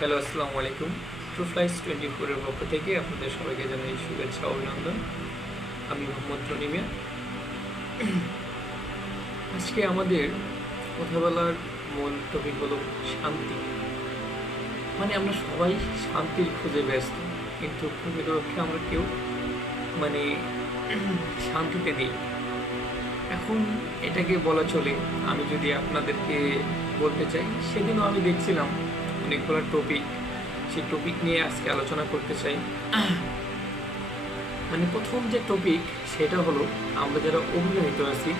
Hello, আসসালামু আলাইকুম। True flies 24-এর পক্ষ থেকে আপনাদের সবাইকে জানাই শুভেচ্ছা ও অভিনন্দন। আমি মোহাম্মদ রনি মিয়া। আজকে আমাদের কথা বলার মূল টপিক হলো শান্তি। আমরা সবাই শান্তির খুঁজে ব্যস্ত, কিন্তু প্রকৃতপক্ষে আমরা কেউ মানে শান্তিতে নেই। এখন এটাকে বলা চলে, আমি যদি আপনাদেরকে বলতে চাই, সেদিনও আমি দেখছিলাম অনেকগুলো টপিক, সেই টপিক নিয়ে আজকে আলোচনা করতে চাই। প্রথম যে টপিক সেটা হলো, আমরা যারা অবিবাহিত আছি,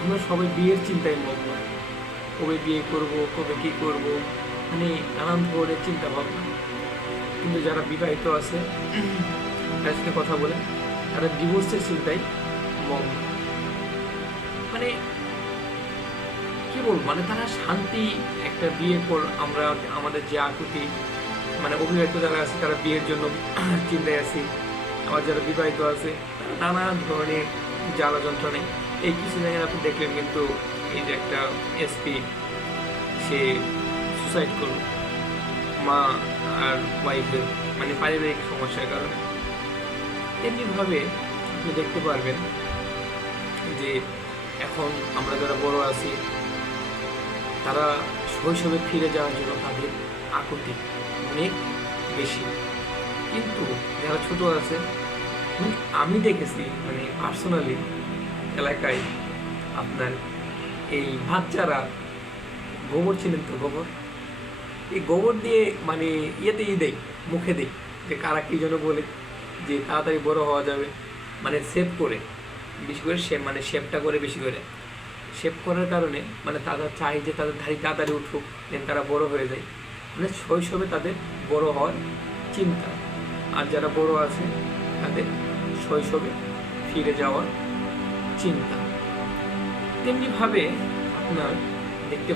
আমরা সবাই বিয়ের চিন্তায় মগ্ন। কবে বিয়ে করব, কবে কী করব, নানান ধরনের চিন্তা ভাবনা। কিন্তু যারা বিবাহিত আছে তার সাথে কথা বলে, তারা ডিভোর্সের চিন্তায় মগ্ন। মানে কি বলবো, তারা শান্তি একটা বিয়ের পর আমরা আমাদের যে আকুতি, অবিবাহিত যারা আছে তারা বিয়ের জন্য চিন্তায় আছি, আবার যারা বিবাহিত আছে তারা নানা ধরনের জ্বালা যন্ত্রণায়। এই কিছু জায়গায় আপনি দেখলেন কিন্তু এই যে একটা এসপি, সে সুসাইড করল মা আর ওয়াইফের পারিবারিক সমস্যার কারণে। তেমনিভাবে আপনি দেখতে পারবেন যে এখন আমরা যারা বড় আছি, তারা শৈশবে ফিরে যাওয়ার জন্য তাদের আকুতি অনেক বেশি। কিন্তু যারা ছোট আছে, আমি দেখেছি পার্সোনালি এলাকায় আপনার এই বাচ্চারা গোবর, ছিলেন তো গোবর, এই গোবর দিয়ে ইয়েতেই দেয়, মুখে দেয়, যে কারা কী যেন বলে যে তাড়াতাড়ি বড় হওয়া যাবে, সেভ করে, বেশি করে শেপটা করে, বেশি করে শেপ করার কারণে তারা চায় যে তাদের ধারি তাড়াতাড়ি উঠুক, দেন তারা বড় হয়ে যায়। শৈশবে তাদের বড় হওয়ার চিন্তা। আর যারা বড় আছে তাদের শৈশবে ফিরে যাওয়ার চিন্তা। তেমনিভাবে আপনার দেখতে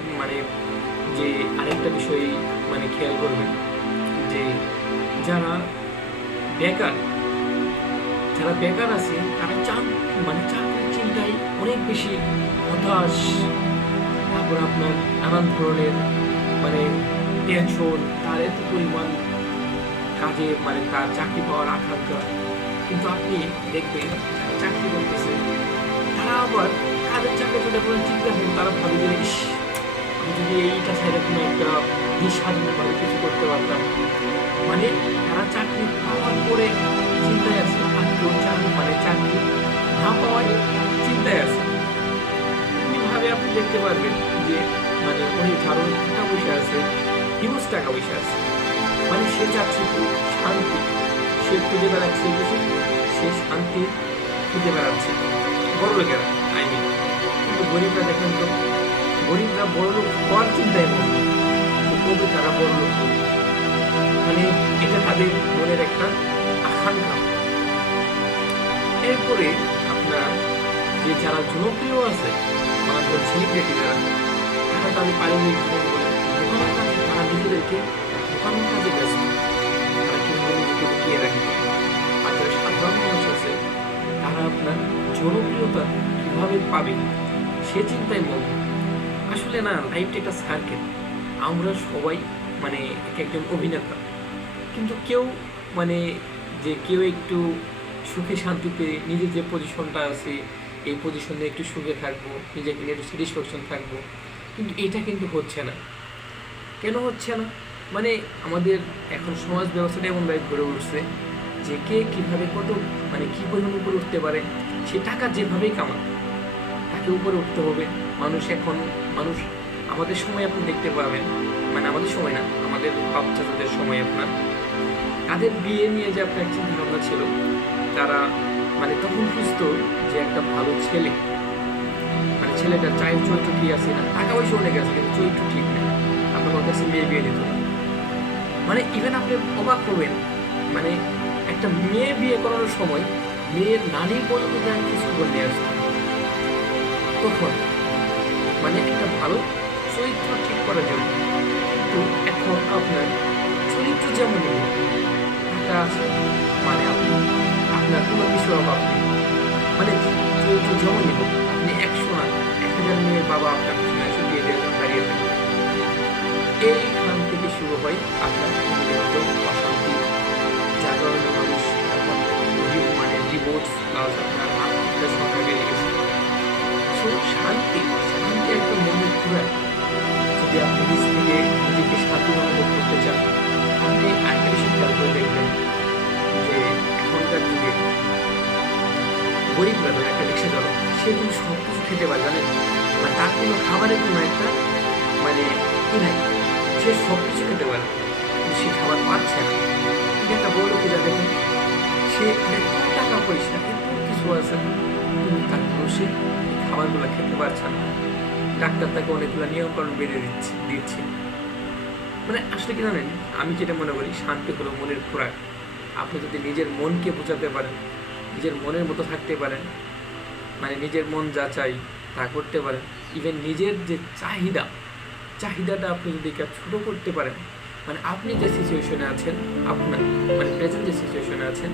যে আরেকটা বিষয় খেয়াল করবেন, যে যারা বেকার আছে তারা চাকরির চিন্তায় অনেক বেশি হতাশ। তারপর আপনার নানান ধরনের টেনশন, তার এত পরিমাণ কাজে তার চাকরি পাওয়ার আকাঙ্ক্ষা। কিন্তু আপনি দেখবেন যারা চাকরি করতেছে, তারা আবার কাজের চাকরি জন্য কোনো চিন্তা হবে, তারা ভাবে যে আমি যদি এইটা সাইডে কোনো একটা স্বাধীনভাবে কিছু করতে পারতাম। তারা চাকরি পাওয়ার পরে চিন্তায় আছে, আর কেউ চাকরি না পাওয়ার চিন্তায় আছে। এমনিভাবে আপনি দেখতে পারবেন যে অনেক কারো টাকা পয়সা আছে, হিউজ টাকা পয়সা আছে, সে চাচ্ছে শান্তি, সে খুঁজে বেড়াচ্ছে, সে শান্তি খুঁজে বেড়াচ্ছে। বড় লোকেরা কিন্তু গরিবরা দেখেন তো, গরিবরা বড় লোক হওয়ার চিন্তায় কবে তারা বড় লোক হবে, এটা তাদের মনের একটা আকাঙ্ক্ষা। এরপরে আপনার যে যারা জনপ্রিয় আছে, সেলিব্রিটি যারা, তারা তাদের পারিবারিক জীবন বলে দোকানের কাছে, তারা নিজেদেরকে দোকানের কাজে ব্যস্ত, তারা কীভাবে নিজেকে লুকিয়ে রাখবে। আর যারা সাধারণ মানুষ আছে, তারা আপনার জনপ্রিয়তা কীভাবে পাবে সে চিন্তায় মগ্ন। আসলে না, লাইফটা একটা সার্কেল। আমরা সবাই একজন অভিনেতা, কিন্তু কেউ যে কেউ একটু সুখে শান্তিতে নিজের যে পজিশনটা আছে, এই পজিশনে একটু সুখে থাকবো, নিজেকে নিয়ে একটু স্যাটিসফ্যাকশন থাকবো, কিন্তু এটা কিন্তু হচ্ছে না। কেন হচ্ছে না? আমাদের এখন সমাজ ব্যবস্থাটা এমনভাবে গড়ে উঠছে যে কে কীভাবে কত কী পরিমাণ উপরে উঠতে পারে, সে টাকা যেভাবেই কামাক তাকে উপরে উঠতে হবে। মানুষ আমাদের সময় আপনি দেখতে পাবেন, আমাদের সময় না, আমাদের বাচ্চাদের সময় আপনার তাদের বিয়ে নিয়ে যে আপনার চিন্তা ভাবনা ছিল, তারা তখন খুঁজতো যে একটা ভালো ছেলে, ছেলেটা চায়ের চরিত্র ঠিক আছে না, টাকা পয়সা অনেক আছে কিন্তু চরিত্র ঠিক নেই, আপনার কাছে মেয়ে বিয়ে দিত না। ইভেন আপনি অবাক হবেন, একটা মেয়ে বিয়ে করানোর সময় মেয়ের নানি পর্যন্ত তার কিছু খবর নিয়ে আসতো। তখন একটা ভালো চরিত্র ঠিক করার জন্য। কিন্তু এখন আপনার চরিত্র যেমন টাকা আছে, আপনার কোনো কিছুর অভাব নেই, চরিত্র যেমনই হোক, আপনি 100 মেয়ের বাবা আপনার পিছনে এসে বিয়ে দেওয়ার জন্য দাঁড়িয়ে থাকবেন। এইখান থেকে শুরু হয় সবাই আপনার মূলত অশান্তি, যার কারণে মানুষ এখন মানে ডিভোর্স প্লাস আপনার আত্মহত্যা সংখ্যা বেড়ে গেছে। সো শান্তি শান্তি একটা মনের ঘোরা। যদি আপনি নিজ থেকে নিজেকে শান্তি অনুভব করতে চান, আপনি আরেকটা বিষয় খেয়াল করে দেখবেন যে এখনকার যুগে গরিবরা ধরেন একটা রিক্সা চালক, সে কিন্তু সব কিছু খেতে পারে জানেন, মানে তার কোনো খাবারের কোনো একটা মানে কি নাই, সে সব কিছু খেতে পারে কিন্তু সে খাবার পাচ্ছে না। কিন্তু একটা বড় লোকে যা দেখেন, সে এত টাকা পয়সা এত কিছু আছে কিন্তু তারপরেও সে এই খাবারগুলো খেতে পারছে না। ডাক্তার তাকে অনেকগুলো নিয়মকানুন বেঁধে দিচ্ছে। মানে আসলে কি জানেন, আমি যেটা মনে করি শান্তি হলো মনের খোরাক। আপনি যদি নিজের মনকে বোঝাতে পারেন, নিজের মনের মতো থাকতে পারেন, মানে নিজের মন যা চাই তা করতে পারেন, ইভেন নিজের যে চাহিদাটা আপনি যদি ছোটো করতে পারেন, মানে আপনি যে সিচুয়েশনে আছেন, আপনার মানে প্রেজেন্ট যে সিচুয়েশনে আছেন,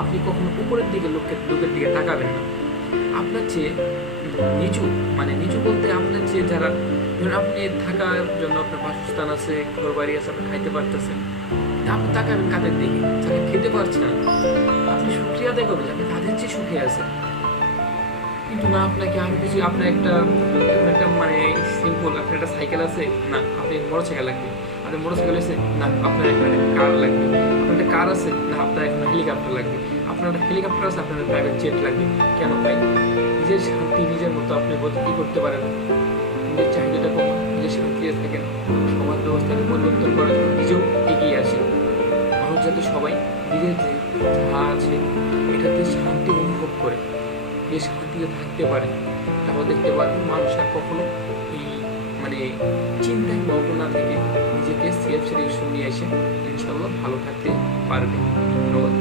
আপনি কখনো উপরের দিকে লোকের দিকে তাকাবেন না। আপনার চেয়ে নিচু, মানে নিচু বলতে আপনার চেয়ে যারা, ধরুন আপনি থাকার জন্য আপনার বাসস্থান আছে, ঘর বাড়ি আছে, আপনি খাইতে পারতেছেন, আপনি তাকাবেন কাদের দিকে যারা খেতে পারছে না, আপনি সুক্রিয়া আদায় করবেন আপনি তাদের চেয়ে সুখে আছেন। কিন্তু না, আপনাকে আরো কিছু, আপনার একটা মানে সিম্পল, আপনার একটা সাইকেল আছে, না আপনি মোটর সাইকেল লাগবে, আপনার মোটর সাইকেল আছে, না আপনার একটা কার লাগবে, আপনার একটা কার আছে, না আপনার এখন হেলিকপ্টার লাগবে, আপনার একটা হেলিকপ্টার আছে, আপনার প্রাইভেট জেট লাগবে। কেন ভাই? নিজের শান্তি নিজের মতো আপনি কি করতে পারেন, নিজের চাহিদাটা কম, নিজের শান্তিতে থাকেন, সমাজ ব্যবস্থাকে পরিবর্তন করার জন্য নিজেও এগিয়ে আসে। মানুষ যাতে সবাই নিজের যে যা আছে এটাতে শান্তি অনুভব করে, যে শান্তিতে থাকতে পারে, তাহলে দেখতে পারবেন মানুষ আর কখনো এই মানে চিন্তায় মগ্ন না থেকে নিজেকে সেলফ সিলেকশন নিয়ে এসে ইনশাল্লাহ ভালো থাকতে পারবে। ধন্যবাদ।